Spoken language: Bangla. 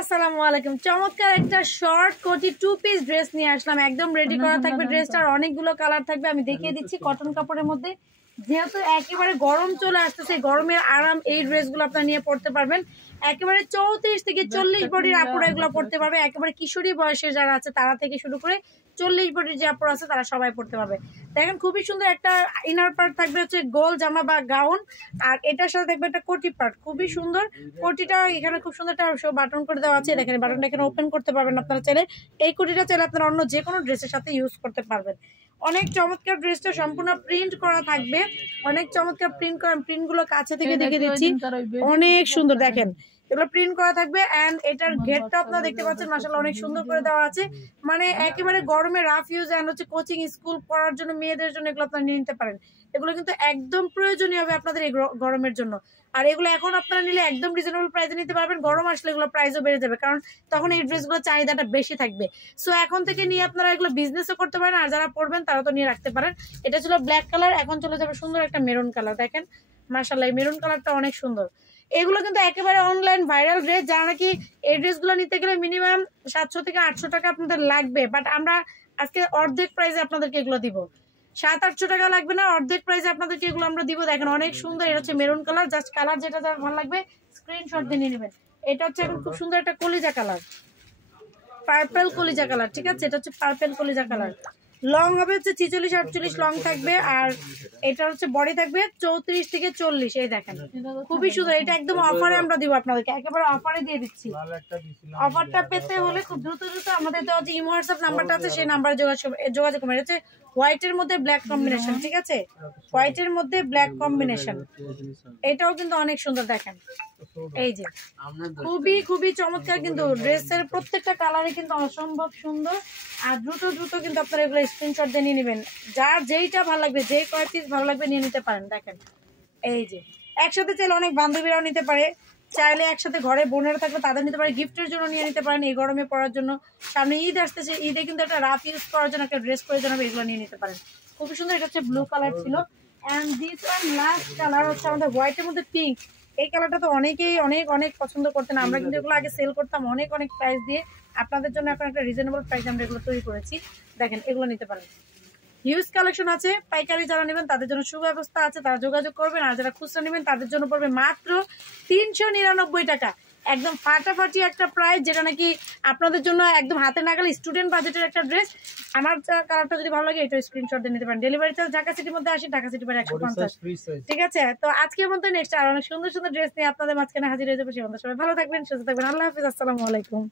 আসসালামু আলাইকুম। চমৎকার একটা শর্ট কোটি 2 পিস ড্রেস নিয়ে আসলাম। একদম রেডি করা থাকবে ড্রেসটা, আর অনেকগুলো কালার থাকবে। আমি দেখিয়ে দিচ্ছি কটন কাপড়ের মধ্যে। যেহেতু একেবারে গরম চলে আসতেছে, গরমের আরাম এই ড্রেসগুলো আপনারা নিয়ে পড়তে পারবেন। একেবারে 34 থেকে 40 বডির আপুরা এগুলো পড়তে পারবে। একেবারে কিশোরী বয়সের যারা আছে তারা থেকে শুরু করে 40 বডির যে আপুরা আছে তারা সবাই পড়তে পারবে। দেখেন খুবই সুন্দর একটা ইনার পার্ট থাকবে হচ্ছে গোল জামা বা গাউন, আর এটার সাথে দেখবে একটা কোটি পার্ট, খুবই সুন্দর। কোটিটা এখানে খুব সুন্দর একটা বাটন করে দেওয়া আছে। দেখেন বাটনটা এখানে ওপেন করতে পারবেন আপনারা চাইলে। এই কোটিটা চাইলে আপনারা অন্য যে কোনো ড্রেসের সাথে ইউজ করতে পারবেন। অনেক চমৎকার, ড্রেসটা সম্পূর্ণ প্রিন্ট করা থাকবে, অনেক চমৎকার প্রিন্ট করা। প্রিন্ট গুলো কাছে থেকে দেখে দিচ্ছি, অনেক সুন্দর। দেখেন এগুলো প্রিন্ট করা থাকবে, এন্ড এটার ঘেরটা আপনারা দেখতে পাচ্ছেন মাশাআল্লাহ অনেক সুন্দর করে দেওয়া আছে। মানে একেবারে গরমে রাফ ইউজ এন্ড হচ্ছে কোচিং স্কুল পড়ার জন্য মেয়েদের জন্য এগুলো আপনারা নিয়ে নিতে পারেন। এগুলো কিন্তু একদম প্রয়োজনীয় হবে আপনাদের এই গরমের জন্য। আর এগুলো এখন আপনারা নিলে একদম রিজনেবল প্রাইসে নিতে পারবেন। গরম আসলে এগুলো প্রাইসও বেড়ে যাবে, কারণ তখন এই ড্রেসগুলো চাহিদাটা বেশি থাকবে। সো এখন থেকে নিয়ে আপনারা এগুলো বিজনেসও করতে পারেন, আর যারা পড়বেন তারা তো নিয়ে রাখতে পারেন। এটা ছিল ব্ল্যাক কালার, এখন চলে যাবে সুন্দর একটা মেরুন কালার। দেখেন মাশাআল্লাহ এই মেরুন কালারটা অনেক সুন্দর। এগুলো কিন্তু একেবারে অনলাইন ভাইরাল ড্রেস, যারা নাকি এই ড্রেসগুলো নিতে গেলে মিনিমাম 700 থেকে 800 টাকা আপনাদের লাগবে, বাট আমরা আজকে অর্ধেক প্রাইসে আপনাদেরকে এগুলো দিব। 700-800 টাকা লাগবে না, অর্ধেক প্রাইসে আপনাদেরকে এগুলো আমরা দিব। দেখেন অনেক সুন্দর, এটা হচ্ছে মেরুন কালার। জাস্ট কালার যেটা যার ভালো লাগবে স্ক্রিনশট দিয়ে নিয়ে নেবেন। এটা হচ্ছে এখন খুব সুন্দর একটা কলিজা কালার, পার্পল কলিজা কালার। ঠিক আছে, এটা হচ্ছে পার্পল কলিজা কালার। লং হবে হচ্ছে 46-48 লং থাকবে, আর এটা হচ্ছে বডি থাকবে 34 থেকে 40। এই দেখেন খুবই সুন্দর। এটা একদম অফারে আমরা দিব আপনাদেরকে, একেবারে অফারে দিয়ে দিচ্ছি। অফারটা পেতে হলে খুব দ্রুত আমাদের দেওয়া যে ইমো হোয়াটসঅ্যাপ নাম্বারটা আছে সেই নাম্বারে যোগাযোগ করবেন। এটা হচ্ছে হোয়াইটের মধ্যে ব্ল্যাক কম্বিনেশন। ঠিক আছে, হোয়াইটের মধ্যে ব্ল্যাক কম্বিনেশন, এটাও কিন্তু অনেক সুন্দর। দেখেন এই যে খুবই খুবই চমৎকার, কিন্তু ড্রেসের প্রত্যেকটা কালারে কিন্তু অসম্ভব সুন্দর। আর দ্রুত কিন্তু আপনারা এগুলো স্ক্রিনশট দিয়ে নিয়ে নেবেন। যার যেইটা ভালো লাগবে, যে কয় পিস ভালো লাগবে নিয়ে নিতে পারেন। দেখেন এই যে একসাথে চাইলে অনেক বান্ধবীরাও নিতে পারে, চাইলে একসাথে ঘরে বোনেরা থাকলে তাদের নিতে পারে, গিফটের জন্য নিয়ে নিতে পারেন, এই গরমে পড়ার জন্য। সামনে ঈদ আসতেছে, ঈদে কিন্তু একটা রাফ ইউজ করার জন্য একটা ড্রেস প্রয়োজন হবে, এগুলো নিয়ে নিতে পারেন। খুবই সুন্দর। এটা হচ্ছে ব্লু কালার ছিল, and this one last colour হচ্ছে আমাদের হোয়াইটের মধ্যে পিঙ্ক। এই কালারটা তো অনেকেই অনেক অনেক পছন্দ করতেন, আমরা কিন্তু এগুলো আগে সেল করতাম অনেক অনেক প্রাইস দিয়ে। আপনাদের জন্য এখন একটা রিজনেবল প্রাইস আমরা এগুলো তৈরি করেছি। দেখেন এগুলো নিতে পারেন, হিউজ কালেকশন আছে। পাইকারি যারা নেবেন তাদের জন্য সুব্যবস্থা আছে, তারা যোগাযোগ করবেন। আর যারা খুচরা নেবেন তাদের জন্য পড়বে মাত্র 399 টাকা। একদম ফাটাফাটি একটা প্রাইস, যেটা নাকি আপনাদের জন্য একদম হাতে নাগালে স্টুডেন্ট বাজেটের একটা ড্রেস। আমার কালারটা যদি ভালো লাগে এটা স্ক্রিনশট দিয়ে নিতে পারেন। ডেলিভারি চার্জ ঢাকা সিটির মধ্যে 80, ঢাকা সিটি 150। ঠিক আছে, তো আজকের মতো নেক্সট আর অনেক সুন্দর সুন্দর ড্রেস নিয়ে আপনাদের মাঝখানে হাজির হয়ে যাবে। সে সবাই ভালো থাকবেন, সুস্থ থাকবেন। আল্লাহ হাফিজ, আসসালামু আলাইকুম।